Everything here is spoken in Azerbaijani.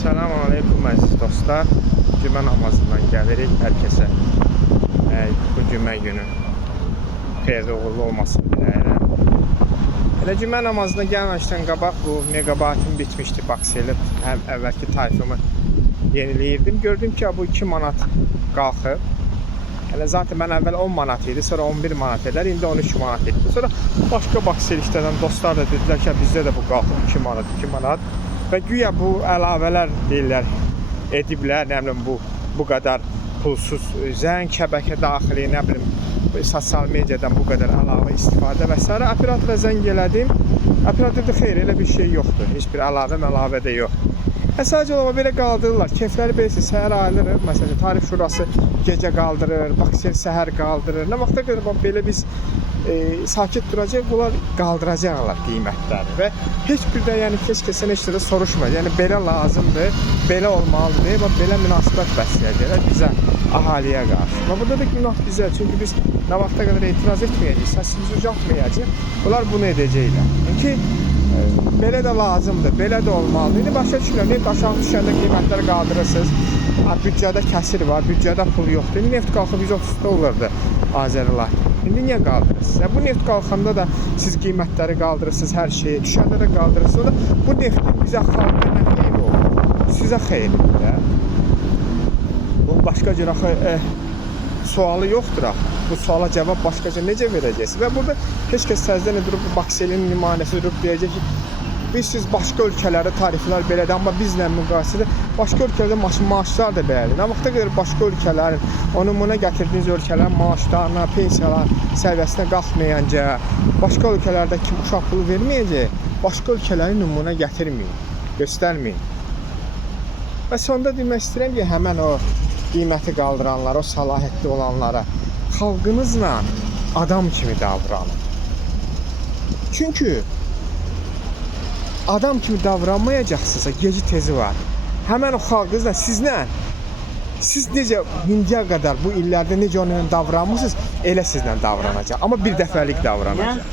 Selamun Aleyküm əziz dostlar. Cümə namazından gəlirik hər kəsə. Bu cümə günü xeyirli uğurlu olmasını diləyirəm. Elə cümə namazına gəlməmişdən qabaq bu megabaytım bitmişdi. Baks elib həm əvvəlki tarifimi yeniləyirdim. Gördüm ki, bu 2 manat qalxıb. Elə zaten mən əvvəl 10 manat idi, sonra 11 manat edər, indi 13 manat etdi. Sonra başqa baks elişlərdən dostlar da dedilər ki, bizdə də bu qalxıb 2 manat, 2 manat. Və güya bu əlavələr deyirlər, ediblər, nə bilim bu qədər pulsuz zəng, şəbəkə daxili, nə bilim sosial mediadan bu qədər əlavə istifadə və s. Operatora zəng elədim. Operatorda xeyr, elə bir şey yoxdur. Heç bir əlavə də yox. Sadəcə olaraq belə qaldırırlar. Keyfləri belirsiz, səhər ayılır. Məsələn, tarif şurası gecə qaldırır, baksel səhər qaldırır. Nə vaxta qədər belə biz sakit duracaq, bunlar qaldıracaqlar qiymətləri və heç bir də yəni keç-keçən heç də soruşmaz. Yəni belə lazımdır, belə olmalıdır və belə münasibət bəsləyəcəklər bizə, əhaliyə qarşı. Və burada da günah bizə, çünki biz nə vaxta qədər etiraz etməyəcəyik, səsimizi ucaltmayacaq. Bunlar bunu edəcəklər. Çünki belə də lazımdır, belə də olmalıdır. İndi başa düşürəm, neft aşağı düşəndə qiymətləri qaldırırsınız. Büdcədə kəsir var, büdcədə pul yoxdur. İndi neft qalxıb 130 dollardır Azərilər. İndi niyə qaldırırsınız? Bu neft qalxanda da siz qiymətləri qaldırırsınız, hər şeyi düşəndə də qaldırırsınız. Bu neftin bizə xalqa nə xeyri olur? Sizə xeyridir. Bu başqa cür sualı yoxdur axı. Bu suala cavab başqaca necə verəcəksiniz? Və burada heç kəs səzdən durub bakselin nümayəndəsi durub deyəcək ki, siz başqa ölkələrdə tariflər belədir, amma bizlə müqayisədə başqa ölkələrdə maaşlar da belədir. Nə vaxta qədər başqa ölkələrin, o nümunə gətirdiyiniz ölkələrin maaşlarına, pensiyalar səviyyəsinə qalxmayınca, başqa ölkələrdə kim uşaq pulu verməyəcək, başqa ölkələri nümunə gətirməyin, göstərməyin. Və sonda demək istəyirəm ki, həmən o qiyməti qaldıranlara, o səlahiyyətli olanlara xalqınızla adam kimi davranın. Çünki adam kimi davranmayacaqsınızsa geci tezi var. Həmən o xalqınızla siz necə indiyə qədər bu illərdə necə onunla davranmışsınız, elə sizlə davranacaq. Amma bir dəfəlik davranacaq.